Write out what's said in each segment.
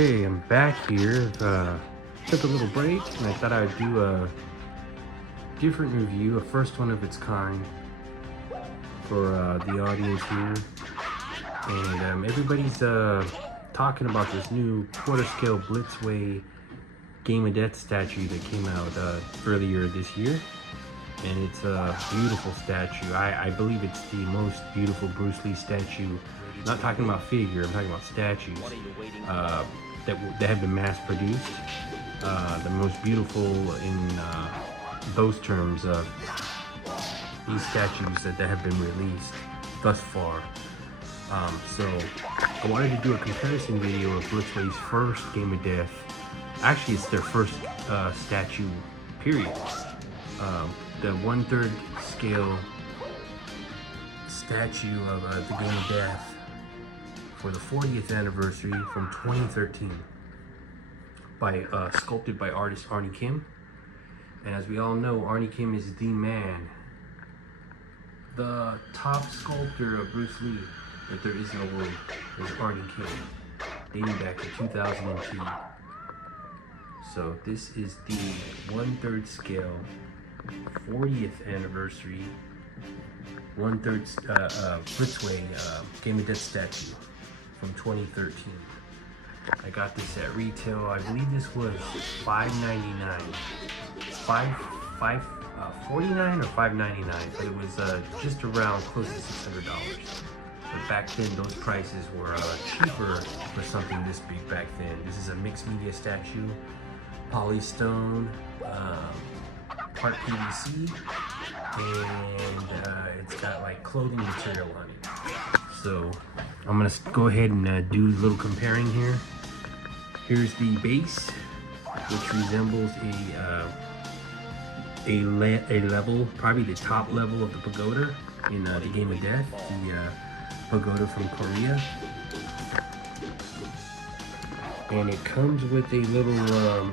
Okay, I'm back here. Took a little break and I thought I would do a different review, a first one of its kind for the audience here. And everybody's talking about this new quarter scale Blitzway Game of Death statue that came out earlier this year. And it's a beautiful statue. I believe it's the most beautiful Bruce Lee statue. I'm not talking about figure, I'm talking about statues that have been mass produced. The most beautiful in those terms of these statues that have been released thus far. So I wanted to do a comparison video of Blitzway's first Game of Death. Actually, it's their first statue, period. The 1/3 scale statue of the Game of Death for the 40th anniversary from 2013 by sculpted by artist Arnie Kim. And as we all know, Arnie Kim is the man, the top sculptor of Bruce Lee, if there is no word, is Arnie Kim, dating back to 2002. So this is the 1/3 scale 40th anniversary 1/3 Blitzway Game of Death statue from 2013. I got this at retail. I believe this was $5.99, $49 or $5.99, but it was just around close to $600. But back then, those prices were cheaper for something this big back then. This is a mixed media statue, polystone, part PVC, and it's got like clothing material on it. So I'm gonna go ahead and do a little comparing here. Here's the base, which resembles a level, probably the top level of the pagoda in the Game of Death, the pagoda from Korea. And it comes with a little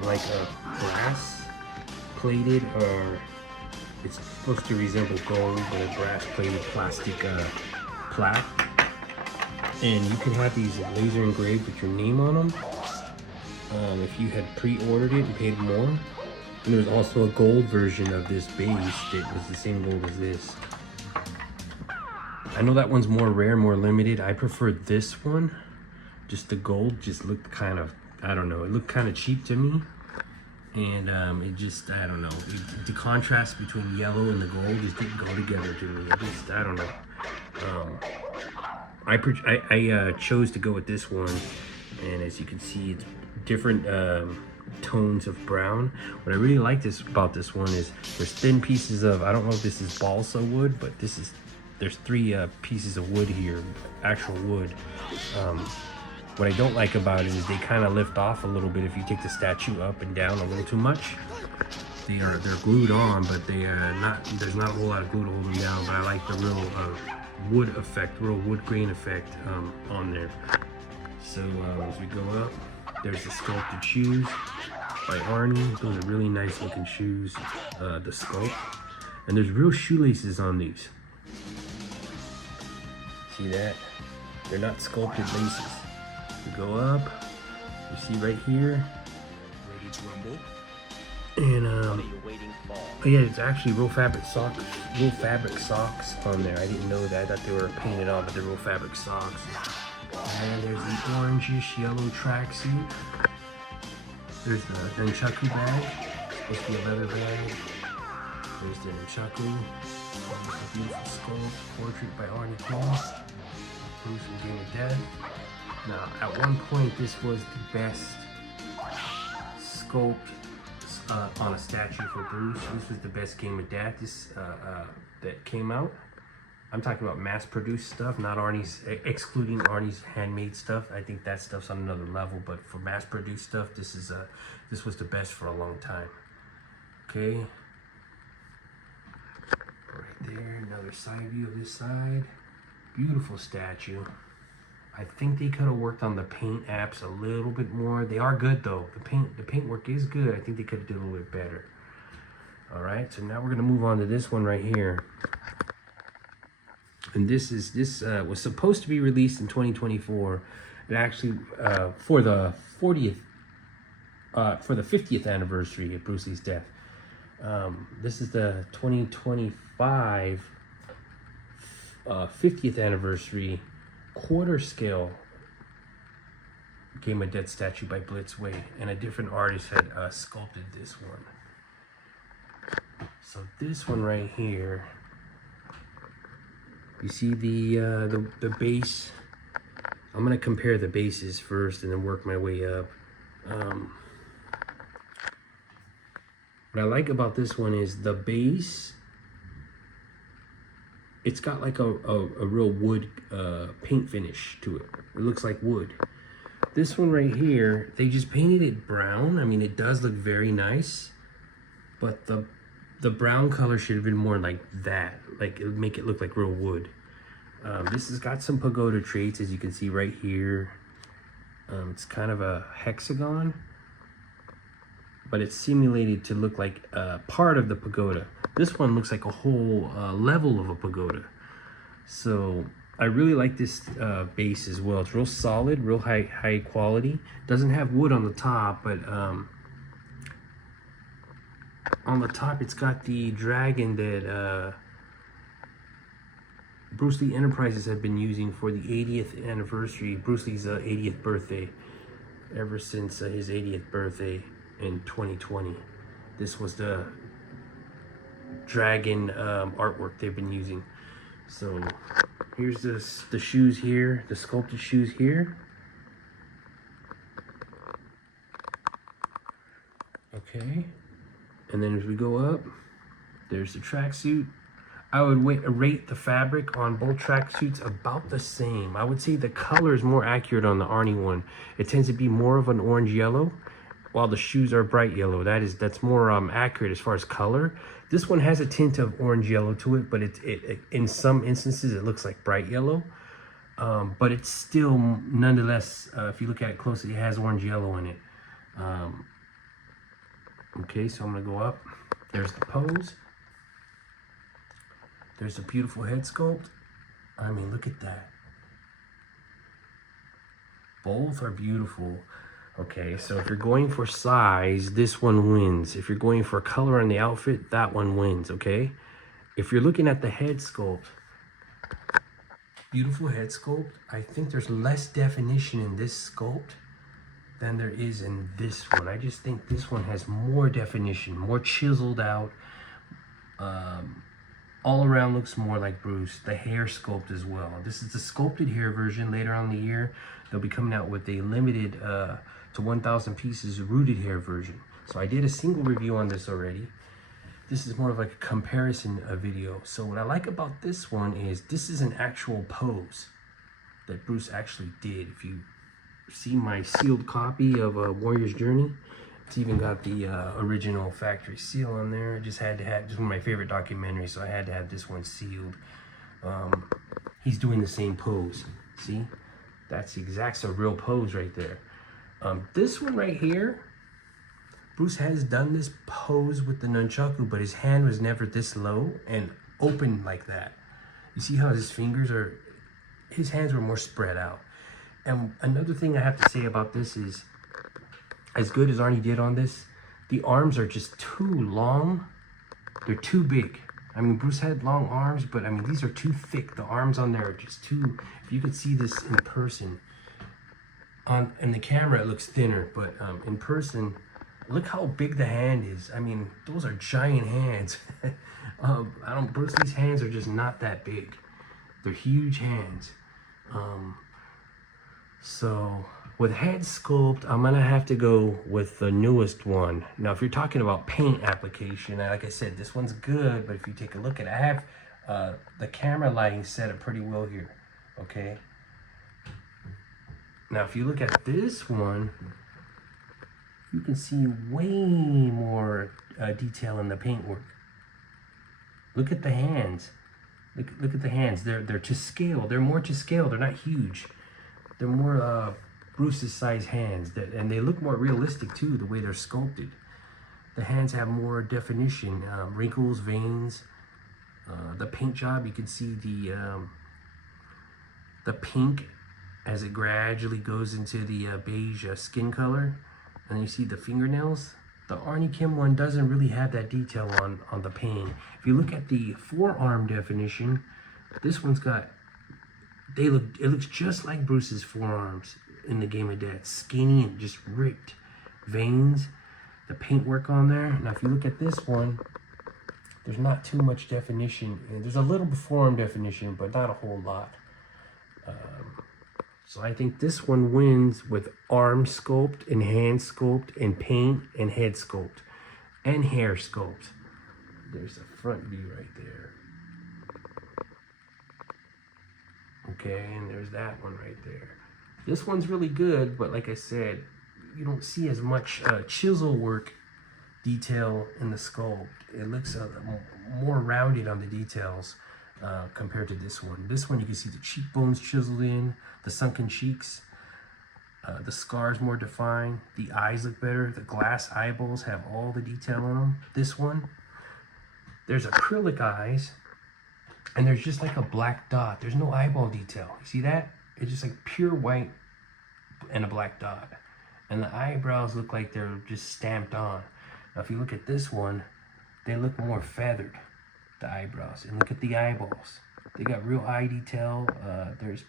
like a brass plated, or it's supposed to resemble gold, but a brass plated plastic plaque. And you can have these laser engraved with your name on them if you had pre-ordered it and paid more. And there's also a gold version of this base that was the same gold as this. I know that one's more rare, more limited. I prefer this one. Just the gold just looked kind of, I don't know, it looked kind of cheap to me. And it just, I don't know, the contrast between yellow and the gold just didn't go together to me. I don't know. I chose to go with this one, and as you can see, it's different tones of brown. What I really like about this one is there's thin pieces of, I don't know if this is balsa wood, but there's 3 pieces of wood here, actual wood. What I don't like about it is they kind of lift off a little bit if you take the statue up and down a little too much. They're glued on, but they are not. There's not a whole lot of glue to hold them down. But I like the real wood effect, real wood grain effect on there. So as we go up, there's the sculpted shoes by Arnie. Those are really nice looking shoes. The sculpt, and there's real shoelaces on these. See that? They're not sculpted laces. We go up, you see right here, Ready to rumble? and oh yeah, it's actually real fabric socks on there. I didn't know that. I thought they were painted on, but they're real fabric socks. And there's the orangish yellow tracksuit. There's the nunchaku bag, supposed to be a leather bag. There's the nunchaku. There's the beautiful skull portrait by Arnie Kim. Bruce from Game of Death. Now, at one point, this was the best sculpt on a statue for Bruce. This was the best Game of Death that came out. I'm talking about mass-produced stuff, not Arnie's, excluding Arnie's handmade stuff. I think that stuff's on another level, but for mass-produced stuff, this was the best for a long time. Okay, right there, another side view of this side. Beautiful statue. I think they could have worked on the paint apps a little bit more. They are good though. The paint work is good. I think they could have did a little bit better. All right, so now we're gonna move on to this one right here. And this was supposed to be released in 2024, It actually for the 50th anniversary of Bruce Lee's death. This is the 2025 50th anniversary quarter scale Game of Death statue by Blitzway, and a different artist had sculpted this one. So this one right here, you see the base. I'm gonna compare the bases first and then work my way up. What I like about this one is the base. It's got like a real wood paint finish to it. It looks like wood. This one right here, they just painted it brown. I mean, it does look very nice, but the brown color should have been more like that. Like, it would make it look like real wood. This has got some pagoda traits, as you can see right here. It's kind of a hexagon, but it's simulated to look like part of the pagoda. This one looks like a whole level of a pagoda. So I really like this base as well. It's real solid, real high quality. Doesn't have wood on the top, but on the top it's got the dragon that Bruce Lee Enterprises had been using for the 80th anniversary, Bruce Lee's 80th birthday, ever since his 80th birthday in 2020. This was the dragon artwork they've been using. So here's the shoes here, the sculpted shoes here. Okay, and then as we go up, there's the tracksuit. I would rate the fabric on both tracksuits about the same. I would say the color is more accurate on the Arnie one. It tends to be more of an orange yellow, while the shoes are bright yellow. That's more accurate as far as color. This one has a tint of orange yellow to it, but it in some instances it looks like bright yellow. But it's still, nonetheless, if you look at it closely, it has orange yellow in it. Okay, so I'm gonna go up. There's the pose. There's a beautiful head sculpt. I mean, look at that. Both are beautiful. Okay, so if you're going for size, this one wins. If you're going for color on the outfit, that one wins, okay? If you're looking at the head sculpt, beautiful head sculpt. I think there's less definition in this sculpt than there is in this one. I just think this one has more definition, more chiseled out. All around looks more like Bruce. The hair sculpt as well. This is the sculpted hair version. Later on in the year, they'll be coming out with a limited to 1,000 pieces rooted hair version. So I did a single review on this already. This is more of like a comparison video. So what I like about this one is this is an actual pose that Bruce actually did. If you see my sealed copy of Warrior's Journey, it's even got the original factory seal on there. I just had to have, just one of my favorite documentaries, so I had to have this one sealed. He's doing the same pose. See? That's the exact, so real pose right there. This one right here, Bruce has done this pose with the nunchaku, but his hand was never this low and open like that. You see how his fingers are, his hands were more spread out. And another thing I have to say about this is, as good as Arnie did on this, the arms are just too long. They're too big. I mean, Bruce had long arms, but I mean, these are too thick. The arms on there are just too, if you could see this in person, in the camera it looks thinner, but in person, look how big the hand is. I mean, those are giant hands. Bruce Lee's hands are just not that big. They're huge hands. So with head sculpt, I'm gonna have to go with the newest one. Now, if you're talking about paint application, like I said, this one's good, but if you take a look at it, I have the camera lighting set up pretty well here, okay? Now, if you look at this one, you can see way more detail in the paintwork. Look at the hands. Look at the hands. They're to scale. They're more to scale. They're not huge. They're more Bruce's size hands, and they look more realistic too, the way they're sculpted. The hands have more definition, wrinkles, veins. The paint job, you can see the pink as it gradually goes into the beige skin color. And you see the fingernails. The Arnie Kim one doesn't really have that detail on the paint. If you look at the forearm definition, this one's got, it looks just like Bruce's forearms in the Game of Death. Skinny and just ripped veins. The paintwork on there. Now if you look at this one, there's not too much definition. There's a little forearm definition, but not a whole lot. So I think this one wins with arm sculpt and hand sculpt and paint and head sculpt and hair sculpt. There's a front view right there. Okay, and there's that one right there. This one's really good, but like I said, you don't see as much chisel work detail in the sculpt. It looks more rounded on the details compared to this one. This one you can see the cheekbones chiseled in, the sunken cheeks, the scars more defined, the eyes look better, the glass eyeballs have all the detail on them. This one, there's acrylic eyes, and there's just like a black dot. There's no eyeball detail. You see that? It's just like pure white and a black dot. And the eyebrows look like they're just stamped on. Now if you look at this one, they look more feathered, the eyebrows. And look at the eyeballs. They got real eye detail. There's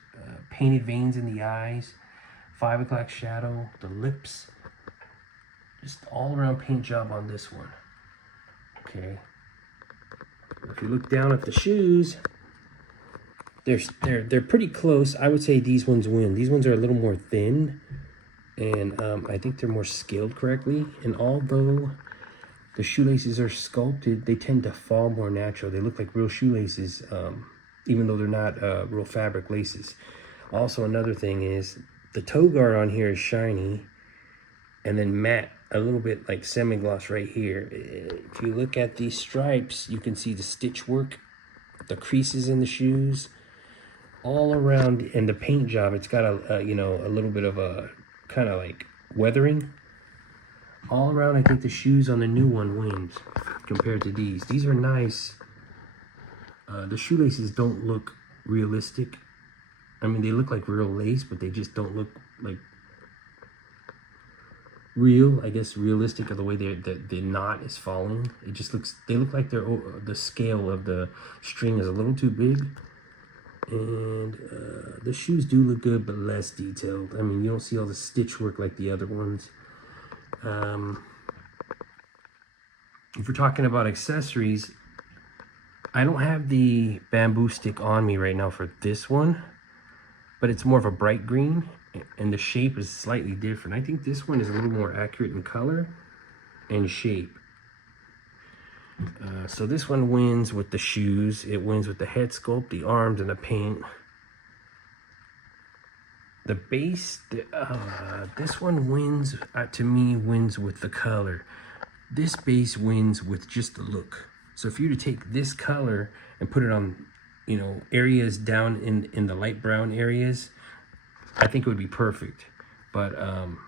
painted veins in the eyes, 5 o'clock shadow, the lips. Just all around paint job on this one. Okay. If you look down at the shoes, they're pretty close. I would say these ones win. These ones are a little more thin, and I think they're more scaled correctly. And although the shoelaces are sculpted, they tend to fall more natural. They look like real shoelaces, even though they're not real fabric laces. Also, another thing is the toe guard on here is shiny, and then matte, a little bit like semi-gloss right here. If you look at these stripes, you can see the stitch work, the creases in the shoes, all around, and the paint job. It's got a you know, a little bit of a kind of like weathering. All around, I think the shoes on the new one wins compared to these. These are nice. The shoelaces don't look realistic. I mean, they look like real lace, but they just don't look like real, I guess, realistic of the way the knot is falling. It just looks, they look like they're, the scale of the string is a little too big. And the shoes do look good, but less detailed. I mean, you don't see all the stitch work like the other ones. If we're talking about accessories, I don't have the bamboo stick on me right now for this one, but it's more of a bright green, and the shape is slightly different. I think this one is a little more accurate in color and shape. So this one wins with the shoes. It wins with the head sculpt, the arms, and the paint. The base, this one wins, to me, wins with the color. This base wins with just the look. So if you were to take this color and put it on, you know, areas down in the light brown areas, I think it would be perfect. But I'm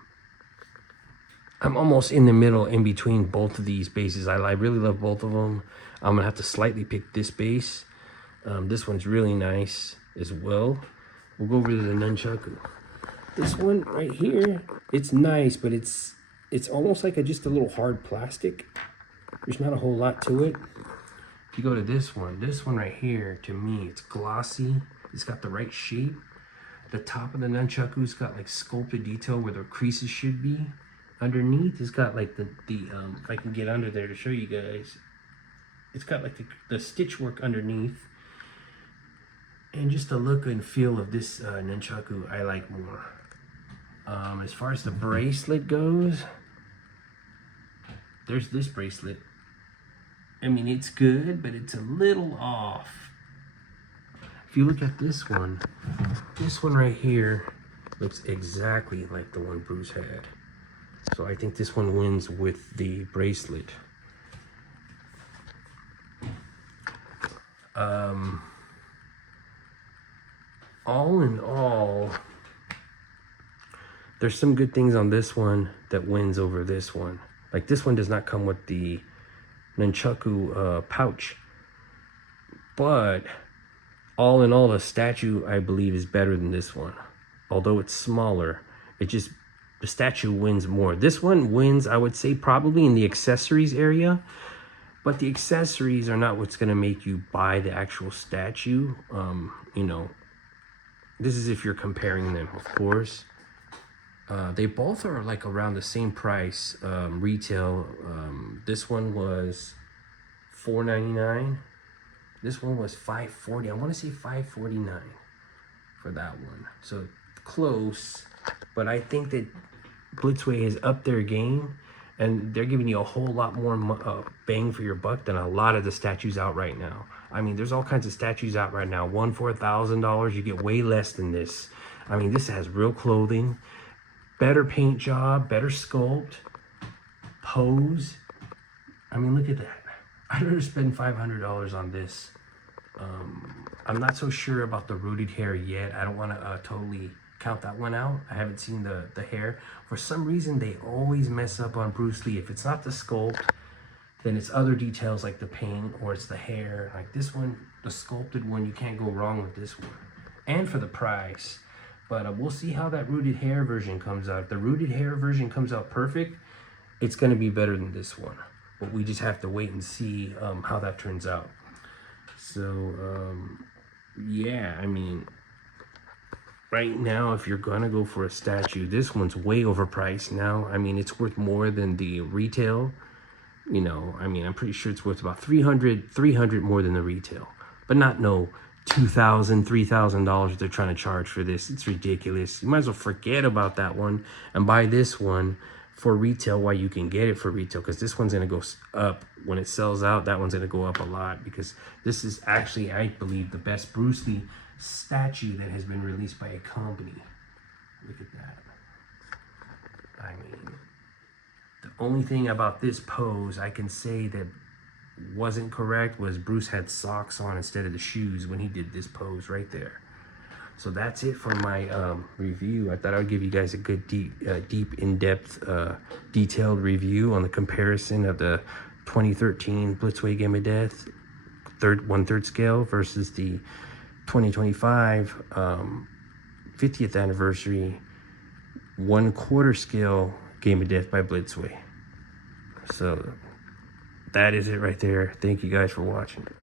almost in the middle, in between both of these bases. I really love both of them. I'm gonna have to slightly pick this base. This one's really nice as well. We'll go over to the nunchaku. This one right here, it's nice, but it's almost like just a little hard plastic. There's not a whole lot to it. If you go to this one right here, to me, it's glossy. It's got the right shape. The top of the nunchaku's got like sculpted detail where the creases should be. Underneath, it's got like the if I can get under there to show you guys, it's got like the stitch work underneath. And just the look and feel of this nunchaku, I like more. As far as the bracelet goes, there's this bracelet. I mean, it's good, but it's a little off. If you look at this one right here looks exactly like the one Bruce had. So I think this one wins with the bracelet. All in all, there's some good things on this one that wins over this one. Like this one does not come with the nunchaku pouch, but all in all, the statue, I believe, is better than this one. although it's smaller, the statue wins more. This one wins, I would say, probably in the accessories area, but the accessories are not what's going to make you buy the actual statue. You know, this is if you're comparing them, of course. They both are like around the same price, retail. This one was $4.99. This one was $5.40. I want to say $5.49 for that one. So close, but I think that Blitzway has upped their game, and they're giving you a whole lot more bang for your buck than a lot of the statues out right now. I mean, there's all kinds of statues out right now. One for $1,000, you get way less than this. I mean, this has real clothing, better paint job, better sculpt, pose. I mean, look at that. I'd rather spend $500 on this. I'm not so sure about the rooted hair yet. I don't want to totally count that one out. I haven't seen the hair. For some reason, they always mess up on Bruce Lee. If it's not the sculpt, then it's other details like the paint, or it's the hair. Like this one, the sculpted one, you can't go wrong with this one. And for the price. But we'll see how that rooted hair version comes out. If the rooted hair version comes out perfect, it's going to be better than this one. But we just have to wait and see how that turns out. So, yeah, I mean, right now, if you're going to go for a statue, this one's way overpriced now. I mean, it's worth more than the retail. You know, I mean, I'm pretty sure it's worth about $300 more than the retail. But not no $2,000, $3,000 they're trying to charge for this. It's ridiculous. You might as well forget about that one and buy this one for retail while you can get it for retail, because this one's going to go up when it sells out. That one's going to go up a lot, because this is actually, I believe, the best Bruce Lee statue that has been released by a company. Look at that. I mean, the only thing about this pose I can say that wasn't correct was Bruce had socks on instead of the shoes when he did this pose right there. So that's it for my review. I thought I would give you guys a good, deep, in-depth, detailed review on the comparison of the 2013 Blitzway Game of Death 1/3 scale versus the 2025 50th anniversary 1/4 scale Game of Death by Blitzway. So that is it right there. Thank you guys for watching.